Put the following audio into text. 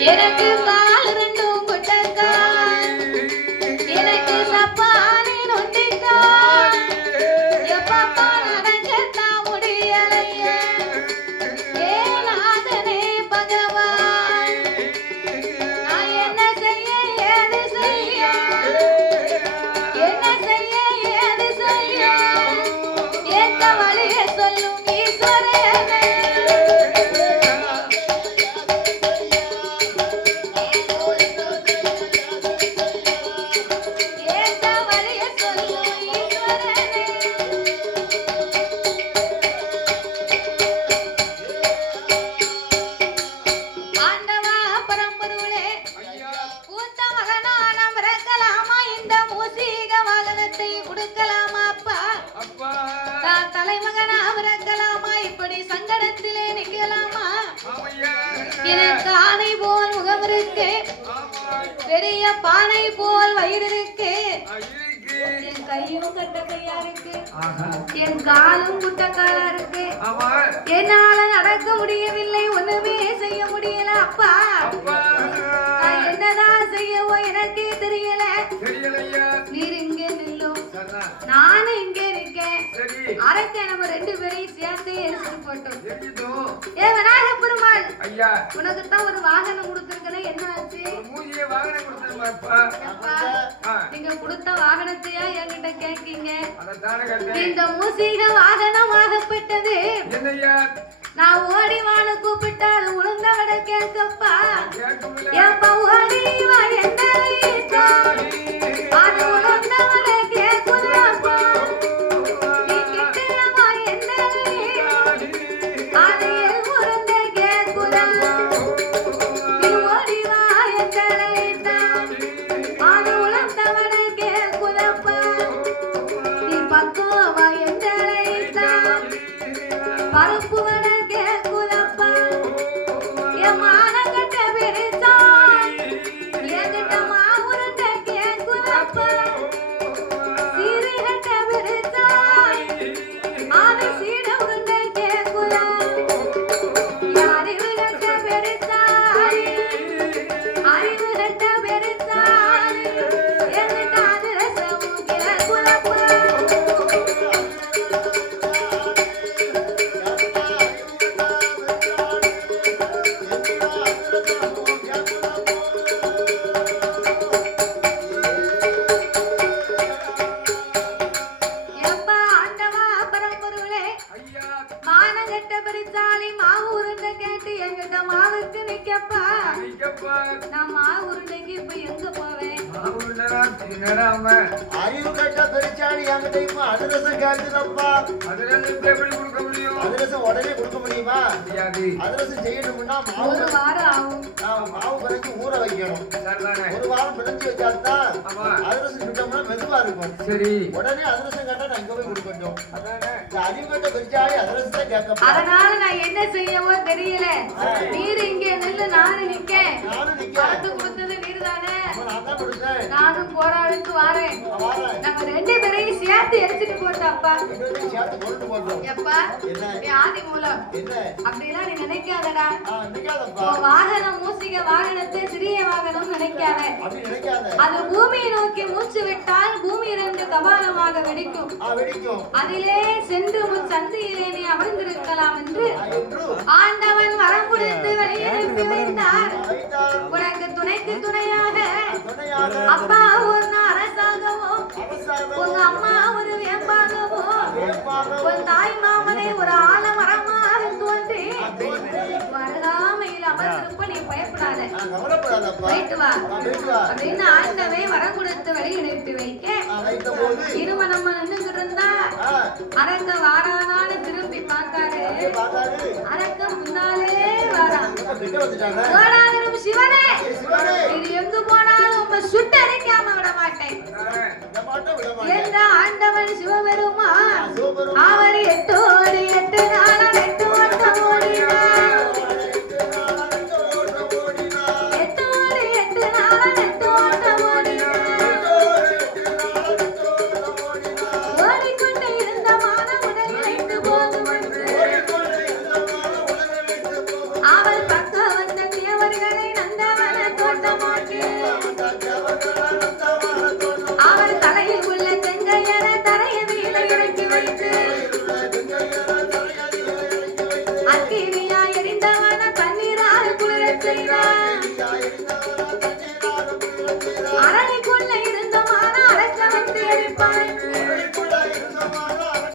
எனக்கு கால் இருக்கு பெரிய பானை போல் வயிறு இருக்கு என் கையும் கட்ட கையா இருக்கு. என் காலும் குட்டக்காலா இருக்கு. என்னால நடக்க முடியவில்லை ஒண்ணுமே செய்ய முடியல அப்பா. என்னதான் செய்யவோ எனக்கே தெரியல. நீர் இங்கே நில்லும் நான் அரக்கை நம்ம ரெண்டு பேரையும் சேர்த்து எரிச்சுட்டு போட்டோம். ஏ விநாயக பெருமாள். ஐயா. உனக்கு தான் ஒரு வாகனம் கொடுத்துருக்கேன் என்ன ஆச்சு மூஞ்சிய வாகனம் ஆ. நீங்க கொடுத்த வாகனத்தையா என்கிட்ட கேட்கீங்க இந்த மூசீக வாகனமாகப்பட்டது. என்னய்யா நான் ஓடி வாழ கூப்பிட்டா அது உளுந்த விட கேட்கப்பா. ஏப்பா ஓடி வா என்ன भारत को நான் மாவு உருண்டைக்கு இப்ப எங்க போவேன்? அறிவு கட்ட பெருச்சாடி என்கிட்ட இப்ப அதிரசம் கேட்டுதப்பா அதுல இருந்து எப்படி கொடுக்க முடியும் அதிரசம் உடனே கொடுக்க முடியுமா? முடியாது. அதிரசம் செய்யணும்னா மாவு ஒரு வாரம் ஆகும். மாவு பிறகு ஊற வைக்கணும். ஒரு வாரம் வச்சாதான் அதிரசம் சுட்டோம்னா மெதுவா இருக்கும். சரி. உடனே அதிரசம் கேட்டா நான் இங்க போய் கொடுக்கட்டும். அதானே. இந்த அறிவு கட்ட பெருச்சாடி அதிரசத்தை கேட்கப்பா. அதனால நான் என்ன செய்யவோ தெரியல. நீர் இங்கே நெல்லு நானு நிக்கேன். நானும் நிக்க நானும் போராடுக்கு வாரேன். நம்ம ரெண்டு பேரையும் சேர்த்து கொண்டு போட்டோம் எப்பா என்ன? நீ ஆதி மூலம். அப்படிலாம் நீ நினைக்காதடா. வாகனம் மூசிக வாகனத்தை சிறிய வாகனம் நினைக்காத. அது பூமியை நோக்கி மூச்சு விட்டால் பூமி இரண்டு கபாலமாக வெடிக்கும். அதிலே சென்று உன் சந்தையிலே நீ அமர்ந்திருக்கலாம் என்று ஆண்டவன் வரம் கொடுத்து வெளியனுப்பி வைத்தார். உனக்கு துணைக்கு துணையாக அப்பா ஒரு அரசாகவும் உங்க அம்மா ஒரு வேம்பாகவும் உன் தாய் மாமனை ஒரு ஆலமரமாக தோன்றி வருகாமையில் அமர்ந்திருப்ப நீ பயப்படாத. போயிட்டு வா. அப்படின்னு ஆண்டவே வரம் கொடுத்து வெளியிட்டு வைக்க நான் வைத்த போது இரும நம்ம நின்னுகிட்டு இருந்தா ஆ, அரங்க வாரானான்னு திரும்பி பார்த்தாரு அரங்க முன்னாலே வாரான் சிவனே. இது எங்கு போனாலும் என்ற ஆண்டவன் சிவபெருமான்? அவர் எட்டோடு எட்டு நாளம் எட்டு ஓட்டம் ஓடினார். எட்டோடு எட்டு நாளம் எட்டு ஓட்டம் ஓடினார். ஓடிக்கொண்டு இருந்த மானம் உடல் இணைந்து போதும் அவர் பக்கம் வந்த தேவர்களை நந்தவன தோட்டமாக்கி